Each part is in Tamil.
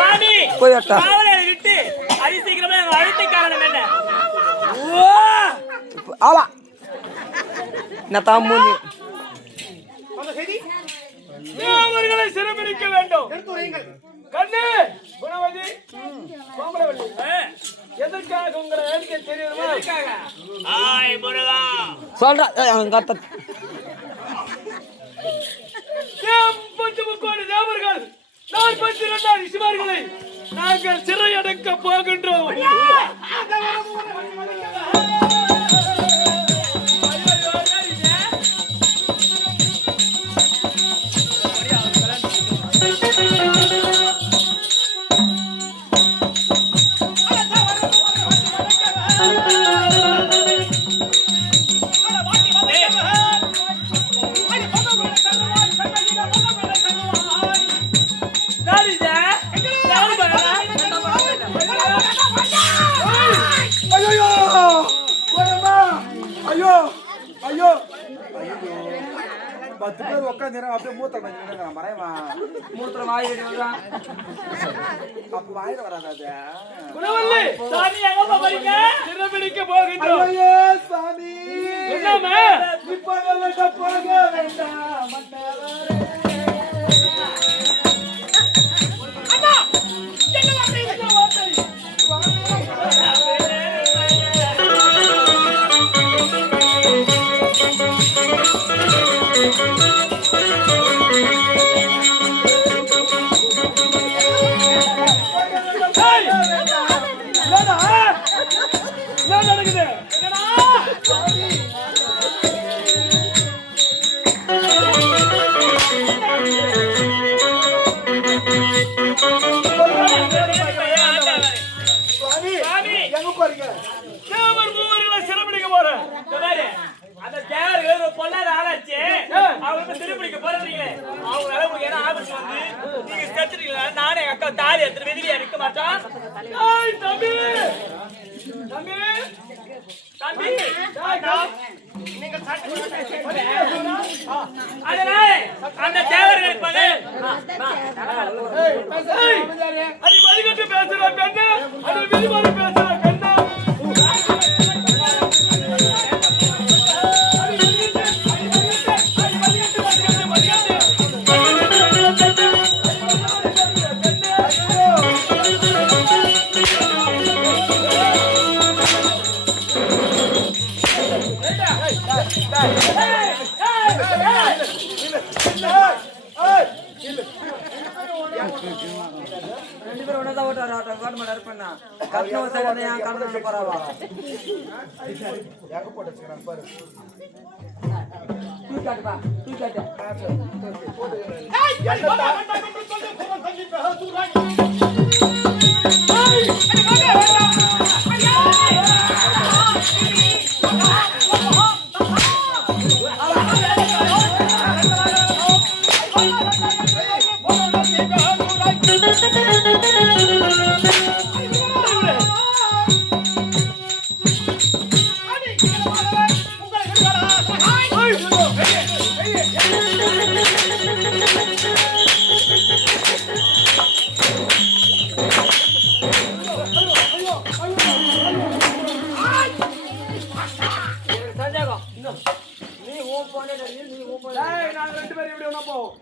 அதை போயாட்டா. விட்டு அதிசீக்கிரமா எங்க அழுத்த காரணம் என்ன ஆவா நான் தான் மூஞ்சி அவர்களை சிறப்பிடிக்க வேண்டும் கண்ணு குணவதி எதற்காக உங்களை அழைக்க தெரியுமா? ஆய் முருகா. சொல்றா அங்க முக்கோடி தேவர்கள்? நாற்பத்தி இரண்டாம் ரிஷிமார்களை நாங்கள் சிறை அடக்க போகின்றோம் அப்படியே மூத்த மறையமா மூத்திரம் வாய் விடுறான் அப்ப வாயில வராது அது? குணவல்லி சாமி எங்க போறீங்க? சிறைபிடிக்க போகின்றோம். ஐயோ சாமி. என்னம்மா? இப்ப வெள்ள போக வேண்டாம்! போறீங்களே. அவங்களால ஆபத்து வந்து, நீங்க செத்துட்டீங்களா? நானே அக்கா தாலி எடுத்துட்டு வெளியே நிக்க மாட்டோம். தம்பி! தம்பி! தம்பி! அதனால, அந்த தேவர்கள் மதிக்கட்டு பேசுற பெண்ணு, ரெண்டு பேரும் ஒன்னதான் ஓட்டாரு ஆட்டம் காட்ட மாட்டாரு பண்ணா கட்டணம் சரி ஏன் கடந்து போறாவா எங்க போட்டு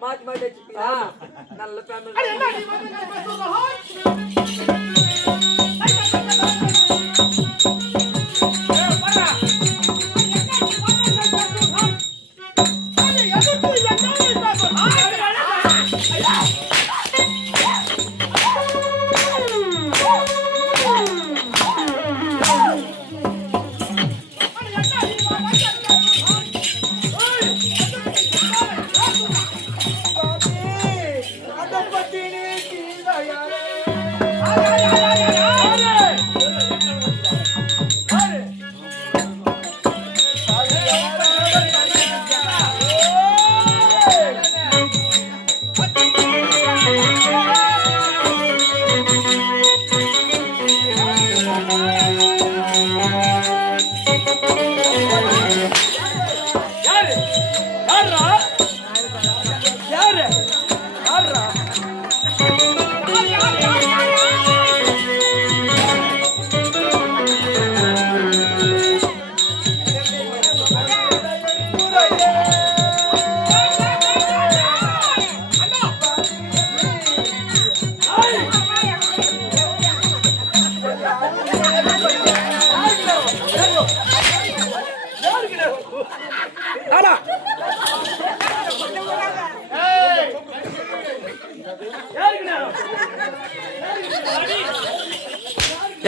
மாத்தி மாத்தி வச்சுப்பியா நல்ல ஃபேமிலி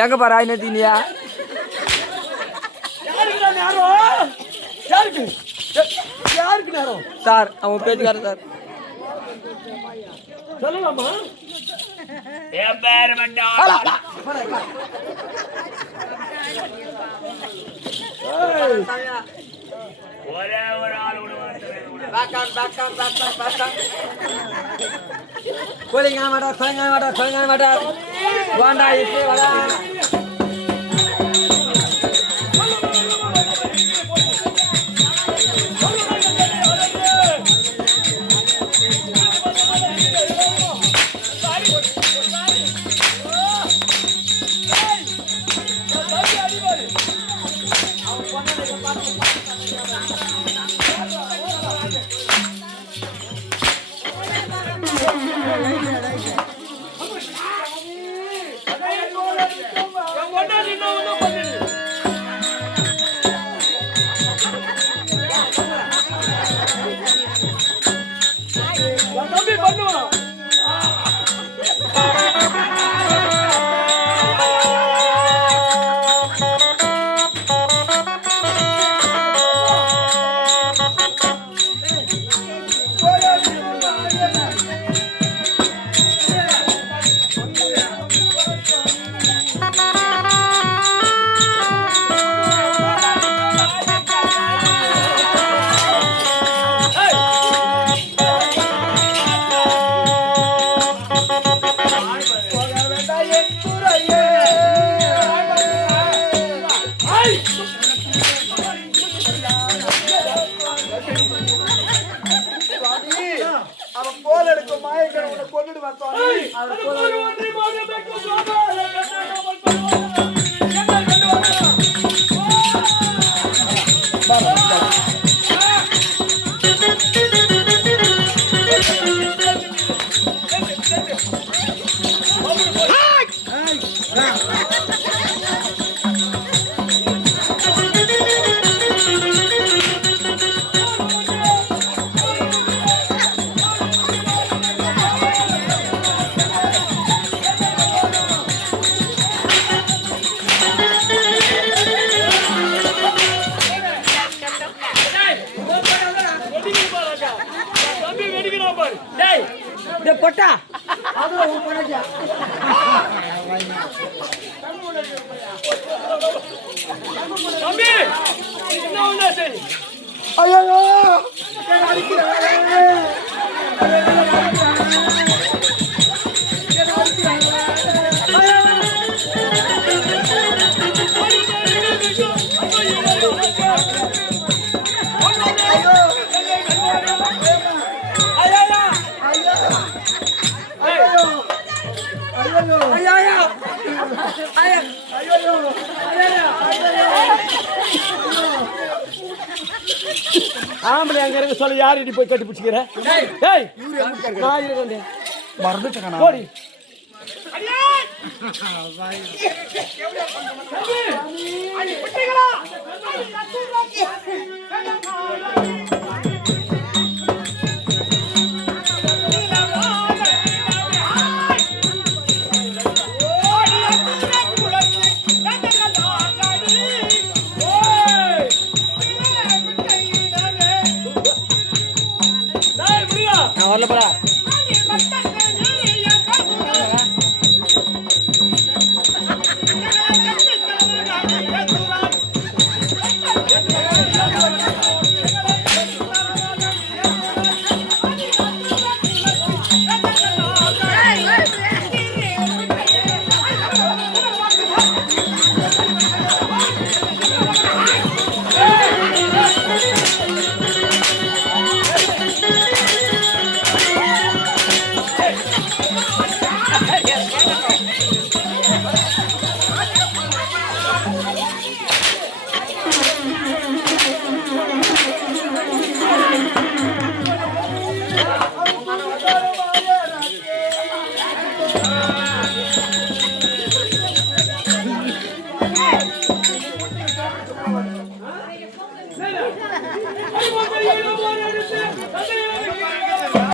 எங்க பாரு ஆயின தீனியா? சார் அவன் பேச்சுக்காரன் சார். சொல்லலாமா? ஒரே ஒரு ஆள் விடுவாங்க கோழிங்க மாட்டா சொல்லுங்க மாட்டா சொல்லுங்க மாட்டா வாண்டா இப்போ ಬರ್ತಾನೆ டேய், டேய் பொட்டா தம்பி, என்ன ஒண்ணா சரி. ஐயோ. ஆம்பளை அங்க இருக்க சொல்ல யார் இடி போய் கட்டி பிடிச்சிக்கிற ஏய் நான் இருக்கேன் மறந்துட்டேன் போடி டேய்,